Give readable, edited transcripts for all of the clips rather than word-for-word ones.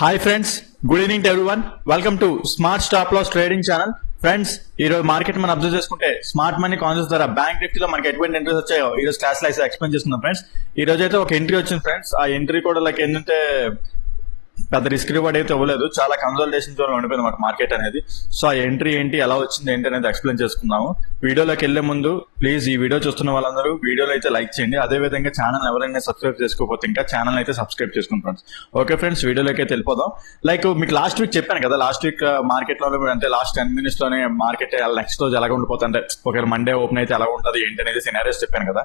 Hi friends, good evening to everyone. Welcome to smart stop loss trading channel. Friends, ఈ రోజు market మనం observe చేసుకుంటే smart money concepts ద్వారా bank నిఫ్టీలో మనకి ఎటువంటి ఎంట్రీస్ వచ్చాయో ఈ రోజు క్లాస్ లో అయితే ఎక్స్ప్లెయిన్ చేసుకుందాం. ఫ్రెండ్స్, ఈ రోజు అయితే ఒక ఎంట్రీ వచ్చింది ఫ్రెండ్స్. ఆ ఎంట్రీ కూడా లైక్ ఏంటంటే పెద్ద రిస్క్ రివార్డ్ అయితే ఇవ్వలేదు, చాలా కన్సల్టేషన్ జోన్ ఉండిపోయింది అనమాట మార్కెట్ అనేది. సో ఆ ఎంట్రీ ఏంటి, ఎలా వచ్చింది ఏంటి అనేది ఎక్స్ప్లెయిన్ చేసుకుందాము. వీడియోలోకి వెళ్లే ముందు ప్లీజ్ ఈ వీడియో చూస్తున్న వాళ్ళందరూ వీడియోలో అయితే లైక్ చేయండి. అదే విధంగా ఛానల్ ఎవరైనా సబ్స్క్రైబ్ చేసుకోకపోతే ఇంకా ఛానల్ అయితే సబ్స్క్రైబ్ చేసుకోండి ఫ్రెండ్స్. ఓకే ఫ్రెండ్స్, వీడియోలోకి అయితే వెళ్ళిపోదాం. లైక్ మీకు లాస్ట్ వీక్ చెప్పాను కదా, లాస్ట్ వీక్ మార్కెట్ లో అంటే లాస్ట్ 10 minutes లోనే మార్కెట్ నెక్స్ట్ రోజు ఎలా ఉండిపోతుంది అంటే ఒకవేళ మండే ఓపెన్ అయితే ఎలా ఉంటుంది ఏంటి అనేది సినారియోస్ చెప్పాను కదా.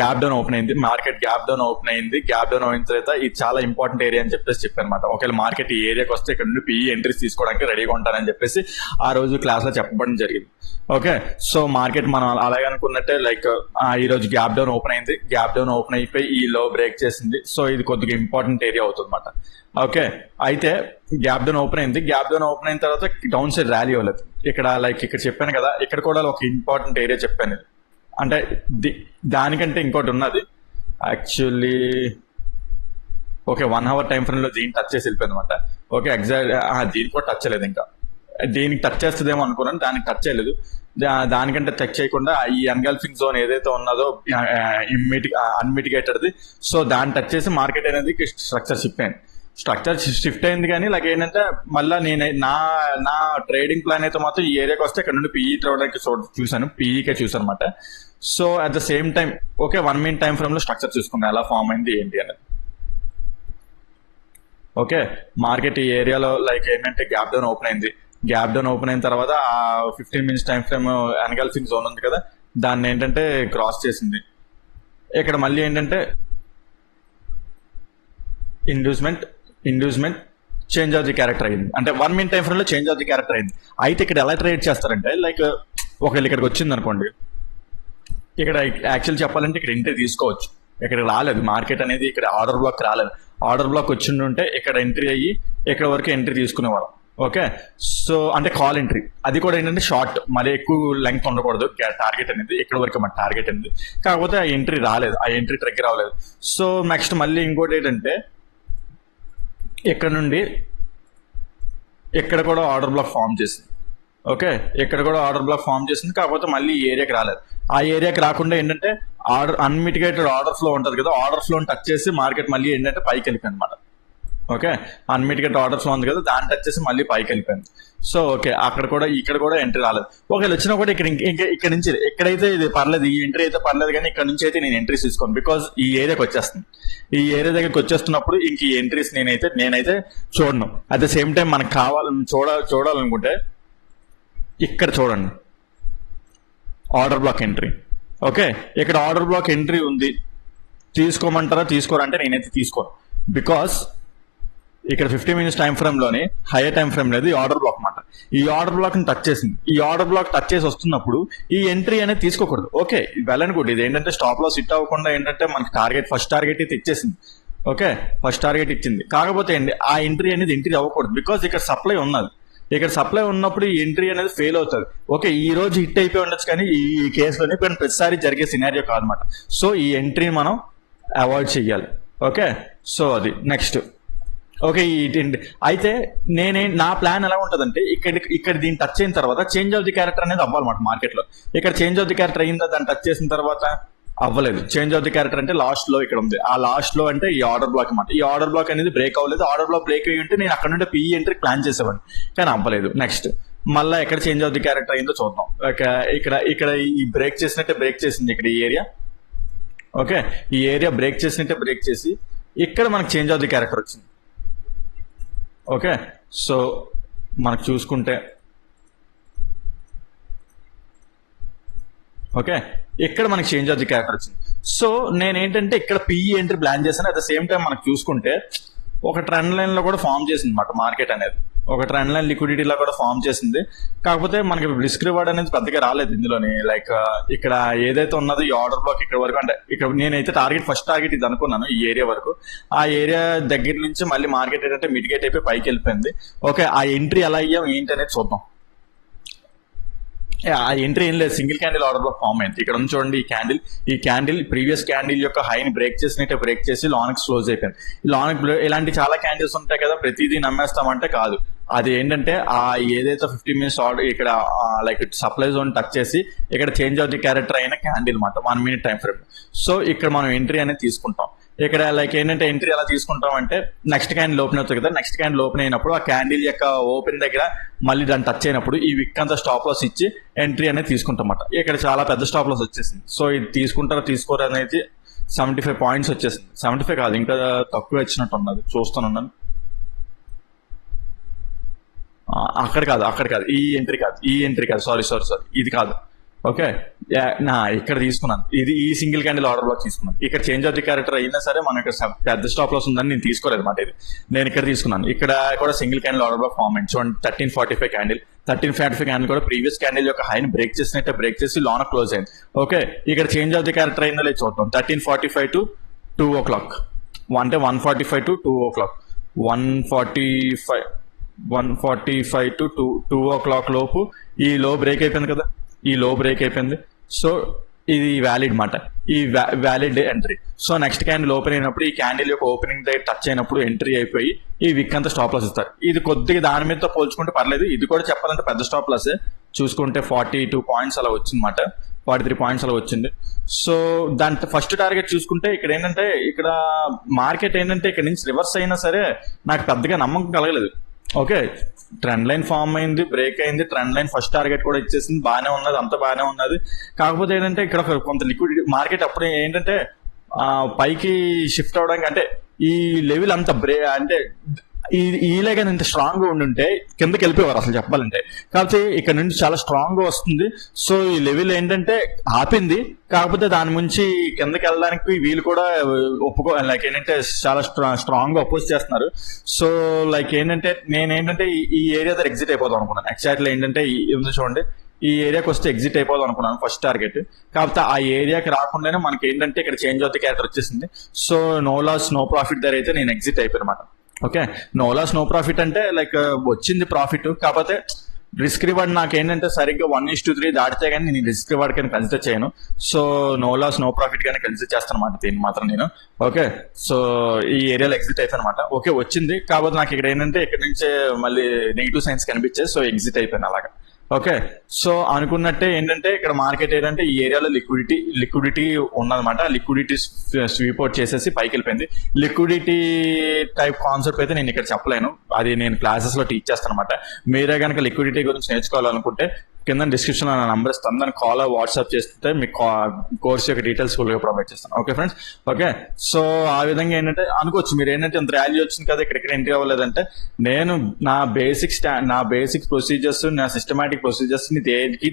గ్యాప్ డౌన్ ఓపెన్ అయింది, మార్కెట్ గ్యాప్ డౌన్ ఓపెన్ అయింది. గ్యాప్ డౌన్ అయిన తర్వాత ఇది చాలా ఇంపార్టెంట్ ఏరియా అని చెప్పేసి చెప్పాను అనమాట. ఒకవేళ మార్కెట్ ఈ ఏరియాకి వస్తే ఇక్కడ నుండి పిఈ ఎంట్రీస్ తీసుకోవడానికి రెడీగా ఉంటానని చెప్పేసి ఆ రోజు క్లాస్ లో చెప్పడం జరిగింది. ఓకే, సో మార్కెట్ మనం అలాగే అనుకున్నట్టే లైక్ ఈ రోజు గ్యాప్ డౌన్ ఓపెన్ అయింది. గ్యాప్ డౌన్ ఓపెన్ అయిపోయి ఈ లో బ్రేక్ చేసింది. సో ఇది కొద్దిగా ఇంపార్టెంట్ ఏరియా అవుతుంది అనమాట. ఓకే, అయితే గ్యాప్ డౌన్ ఓపెన్ అయింది. గ్యాప్ డౌన్ ఓపెన్ అయిన తర్వాత డౌన్ సైడ్ ర్యాలీ అవ్వలేదు. ఇక్కడ లైక్ ఇక్కడ చెప్పాను కదా, ఇక్కడ కూడా ఒక ఇంపార్టెంట్ ఏరియా చెప్పాను. అంటే దానికంటే ఇంకోటి ఉన్నది actually. Okay, 1 hour time frame లో దీన్ని టచ్ చేసి వెళ్ళిపోయింది అనమాట. ఓకే, ఎగ్జాక్ట్ దీనికి కూడా టచ్ చేయలేదు. ఇంకా దీనికి టచ్ చేస్తుందేమో అనుకున్నాను, దానికి టచ్ చేయలేదు. దానికంటే టచ్ చేయకుండా ఈ అన్గల్ఫింగ్ జోన్ ఏదైతే ఉన్నదో అన్మిటిగేటెడ్ది, సో దాన్ని టచ్ చేసి మార్కెట్ అనేది స్ట్రక్చర్ షిఫ్ట్ అయింది. కానీ లైక్ ఏంటంటే మళ్ళీ నేను నా ట్రేడింగ్ ప్లాన్ అయితే మాత్రం ఈ ఏరియాకి వస్తే ఇక్కడ నుండి పీఈ చూడడానికి చూసాను, పీఈకే చూసాను అనమాట. So at the same time okay 1 minute time frame లో స్ట్రక్చర్ చూసుకున్నాను ఎలా ఫామ్ అయింది ఏంటి అనేది. ఓకే, మార్కెట్ ఈ ఏరియాలో లైక్ ఏంటంటే గ్యాప్ డౌన్ ఓపెన్ అయింది. గ్యాప్ డౌన్ ఓపెన్ అయిన తర్వాత ఆ 15 minutes time frame engulfing zone ఉంది కదా, దాన్ని ఏంటంటే క్రాస్ చేసింది. ఇక్కడ మళ్ళీ ఏంటంటే inducement change of the character అయింది. అంటే 1 minute టైం ఫ్రేమ్ లో చేంజ్ ఆఫ్ ది క్యారెక్టర్ అయింది. అయితే ఇక్కడ ఎలా ట్రేడ్ చేస్తారంటే లైక్ ఒకవేళ ఇక్కడికి వచ్చింది అనుకోండి, ఇక్కడ యాక్చువల్ చెప్పాలంటే ఇక్కడ ఎంట్రీ తీసుకోవచ్చు. ఇక్కడ రాలేదు మార్కెట్ అనేది, ఇక్కడ ఆర్డర్ బ్లాక్ రాలేదు. ఆర్డర్ బ్లాక్ వచ్చిండుంటే ఇక్కడ ఎంట్రీ అయ్యి ఇక్కడ వరకు ఎంట్రీ తీసుకునేవాళ్ళం. ఓకే, సో అంటే కాల్ ఎంట్రీ, అది కూడా ఏంటంటే షార్ట్, మరి ఎక్కువ లెంగ్త్ ఉండకూడదు. టార్గెట్ అనేది ఇక్కడ వరకు మన టార్గెట్ అనేది. కాకపోతే ఆ ఎంట్రీ రాలేదు, ఆ ఎంట్రీ ట్రిగ్గర్ అవ్వలేదు. సో నెక్స్ట్ మళ్ళీ ఇంకోటి ఏంటంటే ఇక్కడ నుండి ఇక్కడ కూడా ఆర్డర్ బ్లాక్ ఫామ్ చేసింది. ఓకే, ఇక్కడ కూడా ఆర్డర్ బ్లాక్ ఫామ్ చేసింది, కాకపోతే మళ్ళీ ఈ ఏరియాకి రాలేదు. ఆ ఏరియాకి రాకుండా ఏంటంటే అన్మిటిగేటెడ్ ఆర్డర్ ఫ్లో ఉంటుంది కదా, ఆర్డర్ ఫ్లోని టచ్ చేసి మార్కెట్ మళ్ళీ ఏంటంటే పైకి వెళ్ళిపోయింది అనమాట. ఓకే, అన్మిటిగేటెడ్ ఆర్డర్ ఫ్లో ఉంది కదా, దాన్ని టచ్ చేసి మళ్ళీ పైకి వెళ్ళిపోయింది. సో ఓకే, ఇక్కడ కూడా ఎంట్రీ రాలేదు. ఒకవేళ వచ్చినా కూడా ఇక్కడ నుంచి ఎక్కడైతే ఇది పర్లేదు, ఈ ఎంట్రీ అయితే పర్లేదు, కానీ ఇక్కడ నుంచి అయితే నేను ఎంట్రీస్ తీసుకోను. బికాజ్ ఈ ఏరియాకి వచ్చేస్తుంది. ఈ ఏరియా దగ్గరికి వచ్చేస్తున్నప్పుడు ఇంక ఈ ఎంట్రీస్ నేనైతే చూడను. అట్ ద సేమ్ టైం మనకు చూడాలనుకుంటే ఇక్కడ చూడండి, ఆర్డర్ బ్లాక్ ఎంట్రీ. ఓకే, ఇక్కడ ఆర్డర్ బ్లాక్ ఎంట్రీ ఉంది. తీసుకోమంటారా తీసుకోరంటే నేనైతే తీసుకోను. బికాస్ ఇక్కడ 15 minutes టైం ఫ్రేమ్ లోని హైయర్ టైం ఫ్రేమ్ లేదు, ఈ ఆర్డర్ బ్లాక్ మాట. ఈ ఆర్డర్ బ్లాక్ ని టచ్ చేసింది. ఈ ఆర్డర్ బ్లాక్ టచ్ చేసి వస్తున్నప్పుడు ఈ ఎంట్రీ అనేది తీసుకోకూడదు. Okay, well and good. ఇది ఏంటంటే స్టాప్ లాస్ హిట్ అవ్వకుండా ఏంటంటే మనకి ఫస్ట్ టార్గెట్ అయితే ఇచ్చేసింది. ఓకే, ఫస్ట్ టార్గెట్ ఇచ్చింది. కాకపోతే ఆ ఎంట్రీ అనేది ఎంట్రీ అవ్వకూడదు. బికాస్ ఇక్కడ సప్లై ఉన్నది. ఇక్కడ సప్లై ఉన్నప్పుడు ఈ ఎంట్రీ అనేది ఫెయిల్ అవుతుంది. ఓకే, ఈ రోజు హిట్ అయిపోయి ఉండొచ్చు, కానీ ఈ కేసులోనే ప్రతిసారి జరిగే సినారియో కాదనమాట. సో ఈ ఎంట్రీని మనం అవాయిడ్ చెయ్యాలి. ఓకే, సో అది నెక్స్ట్. ఓకే, అయితే నా ప్లాన్ ఎలా ఉంటుందంటే ఇక్కడ దీన్ని టచ్ అయిన తర్వాత చేంజ్ ఆఫ్ ది క్యారెక్టర్ అనేది అవ్వాలన్నమాట మార్కెట్ లో. ఇక్కడ చేంజ్ ఆఫ్ ది క్యారెక్టర్ అయిందా, దాన్ని టచ్ చేసిన తర్వాత అవ్వలేదు. చేంజ్ ఆఫ్ ది క్యారెక్టర్ అంటే లాస్ట్ లో ఇక్కడ ఉంది. ఆ లాస్ట్ లో అంటే ఈ ఆర్డర్ బ్లాక్ అన్నమాట. ఈ ఆర్డర్ బ్లాక్ అనేది బ్రేక్ అవ్వలేదు. ఆర్డర్ బ్లాక్ బ్రేక్ అయ్యి ఉంటే నేను అక్కడ నుండి పిఈ ఎంట్రీ ప్లాన్ చేసేవాడిని, కానీ అవ్వలేదు. నెక్స్ట్ మళ్ళీ ఎక్కడ చేంజ్ ఆఫ్ ది క్యారెక్టర్ అయిందో చూద్దాం. ఇక్కడ ఈ బ్రేక్ చేసింది ఇక్కడ ఈ ఏరియా. ఓకే, ఈ ఏరియా బ్రేక్ చేసి ఇక్కడ మనకు చేంజ్ ఆఫ్ ది క్యారెక్టర్ వచ్చింది. ఓకే, సో మనకు చూసుకుంటే ఓకే, ఇక్కడ మనకి చేంజ్ ఆఫ్ ది క్యారెక్టర్ వచ్చింది. సో నేనేంటంటే ఇక్కడ పిఈ ఎంట్రీ ప్లాన్ చేశాను. అట్ ద సేమ్ టైం మనకు చూసుకుంటే ఒక ట్రెండ్ లైన్ లో కూడా ఫామ్ చేసింది అనమాట మార్కెట్ అనేది. ఒక ట్రెండ్ లైన్ లిక్విడిటీలో కూడా ఫామ్ చేసింది. కాకపోతే మనకి రిస్క్ రివార్డ్ అనేది పెద్దగా రాలేదు ఇందులోని. లైక్ ఇక్కడ ఏదైతే ఉన్నదో ఈ ఆర్డర్ బ్లాక్ ఇక్కడ వరకు, అంటే ఇక్కడ నేనైతే ఫస్ట్ టార్గెట్ ఇది అనుకున్నాను ఈ ఏరియా వరకు. ఆ ఏరియా దగ్గర నుంచి మళ్ళీ మార్కెట్ ఏంటంటే మిటిగేట్ అయిపోయి పైకి వెళ్ళిపోయింది. ఓకే, ఆ ఎంట్రీ ఎలా అయ్యాం ఏంటి అనేది చూద్దాం. ఆ ఎంట్రీ ఏం లేదు, single candle order block form అయింది. ఇక్కడ ఉంది చూడండి, ఈ క్యాండిల్ ప్రీవియస్ క్యాండిల్ యొక్క హైని బ్రేక్ చేసినట్టే బ్రేక్ చేసి లాంగ్ క్లోజ్ అయిపోయింది. లాంగ్ ఇలాంటి చాలా క్యాండిల్స్ ఉంటాయి కదా, ప్రతిదీ నమ్మేస్తామంటే కాదు. అది ఏంటంటే ఆ ఏదైతే 15 minutes ఆర్డర్ ఇక్కడ లైక్ సప్లై జోన్ టచ్ చేసి ఇక్కడ చేంజ్ ఆఫ్ ది క్యారెక్టర్ అయిన క్యాండిల్ అనమాట 1 minute టైం ఫ్రేమ్. సో ఇక్కడ మనం ఎంట్రీ అనేది తీసుకుంటాం. ఇక్కడ లైక్ ఏంటంటే ఎంట్రీ ఎలా తీసుకుంటాం అంటే నెక్స్ట్ క్యాండిల్ ఓపెన్ అవుతుంది కదా, నెక్స్ట్ క్యాండిల్ ఓపెన్ అయినప్పుడు ఆ క్యాండిల్ యొక్క ఓపెన్ దగ్గర మళ్ళీ దాన్ని టచ్ అయినప్పుడు ఈ విక్ అంతా స్టాప్ లాస్ ఇచ్చి ఎంట్రీ అనేది తీసుకుంటాం అన్నమాట. ఇక్కడ చాలా పెద్ద స్టాప్ లాస్ వచ్చేసింది. సో ఇది తీసుకుంటారో తీసుకోరు అనేది 75 points వచ్చేసింది. 75 కాదు, ఇంకా తక్కువ వచ్చినట్టు ఉన్నది, చూస్తున్నాను. అక్కడ కాదు, ఈ ఎంట్రీ కాదు, సారీ ఇది కాదు. ఓకే, ఇక్కడ తీసుకున్నాను, ఈ సింగిల్ క్యాండిల్ ఆర్డర్ బ్లాక్ తీసుకున్నాను. ఇక్కడ చేంజ్ ఆఫ్ ది క్యారెక్టర్ అయినా సరే మనకి పెద్ద స్టాప్ లాస్ ఉందని నేను తీసుకోలేదు అనమాట. ఇది నేను ఇక్కడ తీసుకున్నాను. ఇక్కడ కూడా single candle order block form అయింది చూడండి. 1345 క్యాండిల్ కూడా ప్రీవియస్ క్యాండిల్ యొక్క హైని బ్రేక్ చేసినట్టే బ్రేక్ చేసి లాన్ క్లోజ్ అయింది. ఓకే, ఇక్కడ చేంజ్ ఆఫ్ ది క్యారెక్టర్ అయిందో లేదు చూద్దాం. 1345 to 2 o'clock, అంటే 145 to 2 o'clock, 145 to 2 o'clock లోపు ఈ లో బ్రేక్ అయిపోయింది కదా, సో ఇది వ్యాలిడ్ మాట, ఈ valid entry. So next candle open అయినప్పుడు ఈ క్యాండిల్ యొక్క ఓపెనింగ్ దగ్గర టచ్ అయినప్పుడు ఎంట్రీ అయిపోయి ఈ విక్ అంతా స్టాప్ లాస్ ఇస్తారు. ఇది కొద్దిగా దాని మీద పోల్చుకుంటే పర్లేదు. ఇది కూడా చెప్పాలంటే పెద్ద స్టాప్ లాస్ చూసుకుంటే 42 points అలా వచ్చిందన్నమాట, 43 points అలా వచ్చింది. సో దాని ఫస్ట్ టార్గెట్ చూసుకుంటే ఇక్కడ ఏంటంటే, ఇక్కడ మార్కెట్ ఏంటంటే ఇక్కడ నుంచి రివర్స్ అయినా సరే నాకు పెద్దగా నమ్మకం కలగలేదు. ఓకే, ట్రెండ్ లైన్ ఫామ్ అయింది, బ్రేక్ అయింది, ట్రెండ్ లైన్ ఫస్ట్ టార్గెట్ కూడా ఇచ్చేసింది, బాగానే ఉన్నది, అంత బాగానే ఉన్నది. కాకపోతే ఏంటంటే ఇక్కడ కొంత లిక్విడిటీ మార్కెట్ అప్పుడు ఏంటంటే పైకి షిఫ్ట్ అవడానికి, అంటే ఈ లెవెల్ అంత అంటే ఈలాగా ఇంత స్ట్రాంగ్ గా ఉండుంటే కిందకి వెళ్ళిపోయేవారు అసలు చెప్పాలంటే. కాకపోతే ఇక్కడ నుంచి చాలా స్ట్రాంగ్ గా వస్తుంది. సో ఈ లెవెల్ ఏంటంటే ఆపింది, కాకపోతే దాని నుంచి కిందకి వెళ్ళడానికి వీళ్ళు కూడా లైక్ ఏంటంటే చాలా స్ట్రాంగ్ గా అపోజ్ చేస్తున్నారు. సో లైక్ ఏంటంటే నేనేంటంటే ఈ ఏరియా దగ్గర ఎగ్జిట్ అయిపోదాం అనుకున్నాను. యాక్చువల్లీ ఏంటంటే చూడండి, ఈ ఏరియాకి వస్తే ఎగ్జిట్ అయిపోదాం అనుకున్నాను ఫస్ట్ టార్గెట్. కాకపోతే ఆ ఏరియాకి రాకుండానే మనకి ఏంటంటే ఇక్కడ చేంజ్ ఆఫ్ ది క్యారెక్టర్ వచ్చేసింది. So no loss no profit దగ్గర అయితే నేను ఎగ్జిట్ అయిపోయాను అనమాట. Okay, no loss no profit అంటే లైక్ వచ్చింది ప్రాఫిట్, కాకపోతే రిస్క్ రివార్డ్ నాకు ఏంటంటే సరిగ్గా 1:3 దాటితే కానీ నేను రిస్క్ రివార్డ్ కానీ కన్సిడర్ చేయను. So no loss no profit కానీ కన్సిడర్ చేస్తాను అనమాట దీన్ని మాత్రం నేను. ఓకే, సో ఈ ఏరియాలో ఎగ్జిట్ అయిపోయాను అనమాట. ఓకే, వచ్చింది, కాకపోతే నాకు ఇక్కడ ఏంటంటే ఇక్కడ నుంచే మళ్ళీ నెగిటివ్ సైన్స్ కనిపించాయి. సో ఎగ్జిట్ అయిపోయాను అలాగా. ఓకే, సో అనుకున్నట్టే ఏంటంటే ఇక్కడ మార్కెట్ ఏంటంటే ఈ ఏరియాలో లిక్విడిటీ ఉన్నదన్నమాట. లిక్విడిటీ స్వీప్ అవుట్ చేసేసి పైకి వెళ్ళిపోయింది. లిక్విడిటీ టైప్ కాన్సెప్ట్ అయితే నేను ఇక్కడ చెప్పలేను, అది నేను క్లాసెస్ లో టీచ్ చేస్తాను అనమాట. మీరే కనుక లిక్విడిటీ గురించి నేర్చుకోవాలనుకుంటే కింద డిస్క్రిప్షన్ లో నా నంబర్ ఇస్తాను, దాన్ని కాల్ వాట్సాప్ చేస్తే మీకు కోర్స్ యొక్క డీటెయిల్స్ ఫుల్గా ప్రొవైడ్ చేస్తాను. Okay friends, okay. సో ఆ విధంగా ఏంటంటే అనుకోవచ్చు మీరు ఏంటంటే ఇంత ర్యాలీ వచ్చింది కదా ఇక్కడ ఎంట్రీ అవ్వలేదంటే, నేను నా బేసిక్ ప్రొసీజర్స్, నా సిస్టమాటిక్ ప్రొసీజర్స్ ని దేనికి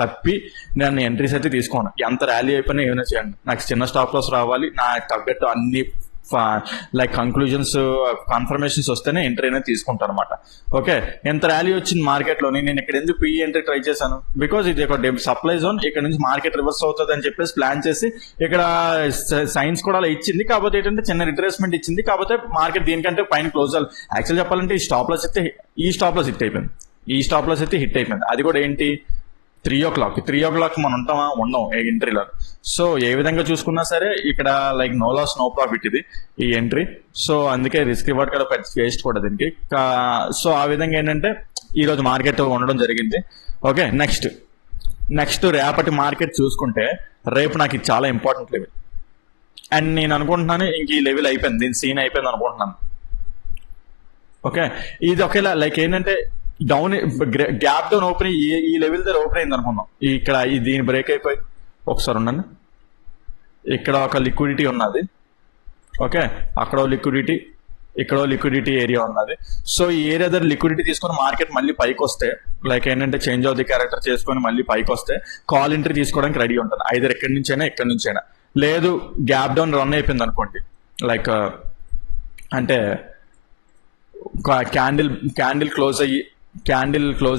తప్పి నేను ఎంట్రీస్ అయితే తీసుకోను. ఎంత ర్యాలీ అయిపోయినా ఏమైనా చేయండి, నాకు చిన్న స్టాప్ లాస్ రావాలి, నా తగ్గట్టు అన్ని లైక్ కంక్లూజన్స్ కన్ఫర్మేషన్స్ వస్తేనే ఎంట్రీ అనేది తీసుకుంటాను అనమాట. ఓకే, ఎంత ర్యాలీ వచ్చింది మార్కెట్ లో, నేను ఇక్కడ ఎందుకు పీ ఎంట్రీ ట్రై చేశాను, బికాజ్ ఇది ఒక సప్లై జోన్, ఇక్కడ నుంచి మార్కెట్ రివర్స్ అవుతుంది అని చెప్పేసి ప్లాన్ చేసి ఇక్కడ సైన్స్ కూడా అలా ఇచ్చింది. కాకపోతే ఏంటంటే చిన్న రిట్రేస్మెంట్ ఇచ్చింది, కాకపోతే మార్కెట్ దీనికంటే పైన క్లోజ్ అవ్వాలి. యాక్చువల్ చెప్పాలంటే ఈ స్టాప్ లాస్ అయితే హిట్ అయిపోయింది. అది కూడా ఏంటి 3 o'clock మనం ఉండం ఎంట్రీలో. సో ఏ విధంగా చూసుకున్నా సరే ఇక్కడ like no loss no profit ఇది ఈ ఎంట్రీ. సో అందుకే రిస్క్ రివార్డ్ కూడా వేస్ట్ కూడా దీనికి. సో ఆ విధంగా ఏంటంటే ఈ రోజు మార్కెట్ ఉండడం జరిగింది. ఓకే, నెక్స్ట్ రేపటి మార్కెట్ చూసుకుంటే రేపు నాకు ఇది చాలా ఇంపార్టెంట్ లెవెల్, అండ్ నేను అనుకుంటున్నాను ఇంక ఈ లెవెల్ అయిపోయింది, దీని సీన్ అయిపోయింది అనుకుంటున్నాను. ఓకే, ఇది ఒకేలా లైక్ ఏంటంటే డౌన్ గ్యాప్ డౌన్ ఓపెన్ ఈ లెవెల్ దగ్గర ఓపెన్ అయింది అనుకుందాం. ఇక్కడ దీని బ్రేక్ అయిపోయి ఒకసారి ఉండండి, ఇక్కడ ఒక లిక్విడిటీ ఉన్నది. ఓకే, అక్కడ లిక్విడిటీ ఏరియా ఉన్నది. సో ఈ ఏరియా దగ్గర లిక్విడిటీ తీసుకొని మార్కెట్ మళ్ళీ పైకి వస్తే లైక్ ఏంటంటే చేంజ్ ఆఫ్ ది క్యారెక్టర్ చేసుకొని మళ్ళీ పైకి వస్తే కాల్ ఎంట్రీ తీసుకోవడానికి రెడీ ఉంటుంది. ఐదర్ ఎక్కడి నుంచైనా లేదు గ్యాప్ డౌన్ రన్ అయిపోయింది అనుకోండి, లైక్ అంటే క్యాండిల్ క్లోజ్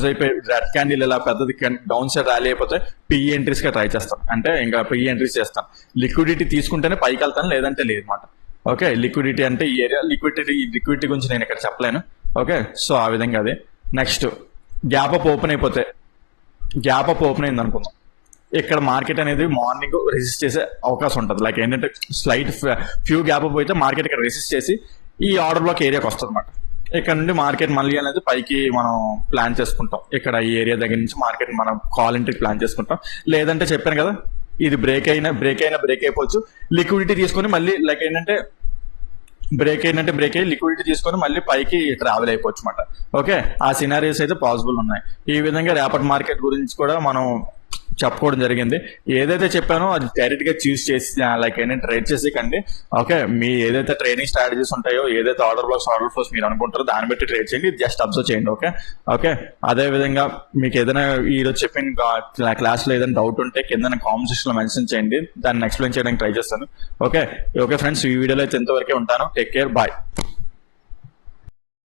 అయిపోయి రెడ్ క్యాండిల్ ఇలా పెద్దది డౌన్ సైడ్ ర్యాలీ అయిపోతే పిఈ ఎంట్రీస్ గా ట్రై చేస్తాను, అంటే ఇంకా పిఈ ఎంట్రీస్ చేస్తాను. లిక్విడిటీ తీసుకుంటేనే పైకి వెళ్తాను, లేదంటే లేదు అనమాట. ఓకే, లిక్విడిటీ అంటే ఈ ఏరియా లిక్విడిటీ గురించి నేను ఇక్కడ చెప్పలేను. ఓకే, సో ఆ విధంగా అది. నెక్స్ట్ గ్యాప్ అప్ ఓపెన్ అయిపోతే గ్యాప్ అప్ ఓపెన్ అయింది అనుకుందాం, ఇక్కడ మార్కెట్ అనేది మార్నింగ్ రెసిస్ట్ చేసే అవకాశం ఉంటుంది. లైక్ ఏంటంటే స్లైట్ ఫ్యూ గ్యాప్ అప్ అయితే మార్కెట్ ఇక్కడ రెసిస్ట్ చేసి ఈ ఆర్డర్ బ్లాక్ ఏరియాకి వస్తుంది అనమాట. ఇక్కడ నుండి మార్కెట్ మళ్ళీ అనేది పైకి మనం ప్లాన్ చేసుకుంటాం. ఇక్కడ ఈ ఏరియా దగ్గర నుంచి మార్కెట్ మనం కాల్ ఎంట్రీకి ప్లాన్ చేసుకుంటాం. లేదంటే చెప్పాను కదా, ఇది బ్రేక్ అయిపోవచ్చు. లిక్విడిటీ తీసుకొని మళ్ళీ లైక్ ఏంటంటే బ్రేక్ అయ్యి లిక్విడిటీ తీసుకొని మళ్ళీ పైకి ట్రావెల్ అయిపోవచ్చు అనమాట. ఓకే, ఆ సినారియోస్ అయితే పాసిబుల్ ఉన్నాయి. ఈ విధంగా రేపటి మార్కెట్ గురించి కూడా మనం చెప్పుకోవడం జరిగింది. ఏదైతే చెప్పానో అది డైరెక్ట్ గా చూస్ చేసి లైక్ ఏంటంటే ట్రేడ్ చేసేకండి. ఓకే, మీ ఏదైతే ట్రేడింగ్ స్ట్రాటజీస్ ఉంటాయో, ఏదైతే ఆర్డర్ ఫ్లోస్ మీరు అనుకుంటారో దాన్ని బట్టి ట్రేడ్ చేయండి. జస్ట్ అబ్జర్వ్ చేయండి. ఓకే, అదే విధంగా మీకు ఏదైనా ఈరోజు చెప్పిన క్లాస్ లో ఏదైనా డౌట్ ఉంటే కింద కామెంట్ సెక్షన్ లో మెన్షన్ చేయండి, దాన్ని ఎక్స్ప్లెయిన్ చేయడానికి ట్రై చేస్తాను. ఓకే ఫ్రెండ్స్, ఈ వీడియోలో అయితే ఇంతవరకే ఉంటాను. Take care, bye.